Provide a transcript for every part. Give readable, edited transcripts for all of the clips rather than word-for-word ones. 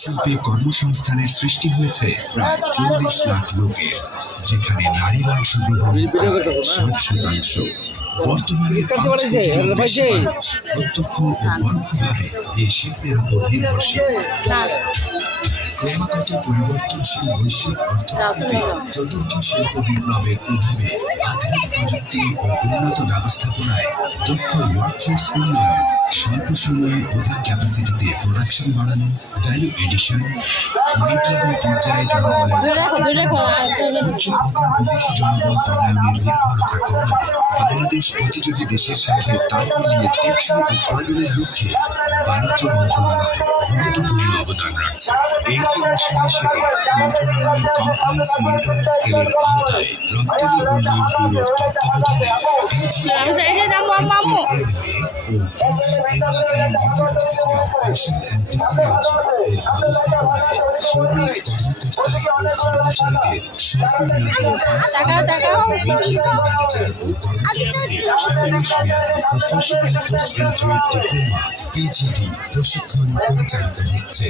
শিল্পে কর্মসংস্থানের সৃষ্টি হয়েছে প্রায় ৪০ লাখ লোকের, যেখানে নারীর অংশগ্রহণ প্রায় ৬০%। বর্তমানে ৫ কোটিরও বেশি মানুষ প্রত্যক্ষ ও পরোক্ষভাবে এই শিল্পের উপর নির্ভরশীল। ক্রমাগত পরিবর্তনশীল বৈশ্বিক অর্থনীতিতে চতুর্থ শিল্প বিপ্লবের প্রভাবে আধুনিক প্রযুক্তি ও উন্নত ব্যবস্থাপনায় দক্ষ ওয়ার্কফোর্স উন্নয়ন, স্বল্প সময়ে অধিক ক্যাপাসিটিতে প্রোডাকশন বাড়ানো, ভ্যালু এডিশন, মিড লেভেল পর্যায়ে জনবলের উচ্চ পদে বিদেশি জনবল পদায়নের নির্ভরতা কমানো, বাংলাদেশ প্রতিযোগী দেশের সাথে তাল মিলিয়ে টেকসই উৎপাদনের লক্ষ্যে বাণিজ্য মন্ত্রণালয় গুরুত্বপূর্ণ অবদান রাখছে। এর অংশ হিসেবে মন্ত্রণালয়ের কমপ্লায়েন্স মনিটরিং সেলের আওতায় রপ্তানি উন্নয়ন ব্যুরোর তত্ত্বাবধানে university of fashion and technology এর ব্যবস্থাপনায় শ্রমিক, কর্মকর্তা ও কর্মচারীদের স্বল্পমেয়াদী ৫ মিড-লেভেল ম্যানেজার ও কর্মচারীদের ৬ মাস মেয়াদী professional post graduate diploma PGD প্রশিক্ষণ পরিচালিত হচ্ছে।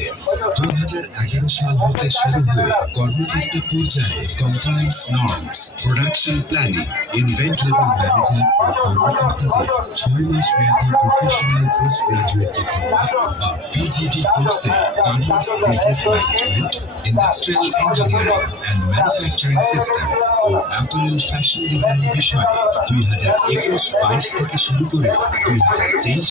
২০১১ সাল হতে শুরু হয়ে কর্মকর্তা পর্যায়ে compliance norms, production planning, invent level manager ও কর্মকর্তাদের ৬ মাস মেয়াদী প্রফেশনাল পোস্ট গ্রাজুয়েট ডিপ্লোমা বা পিজিডি কোর্সে garments business management, industrial engineering and manufacturing system ও অ্যাপারেল ফ্যাশন ডিজাইন বিষয়ে ২০২১-২২ থেকে শুরু করে ২০২৩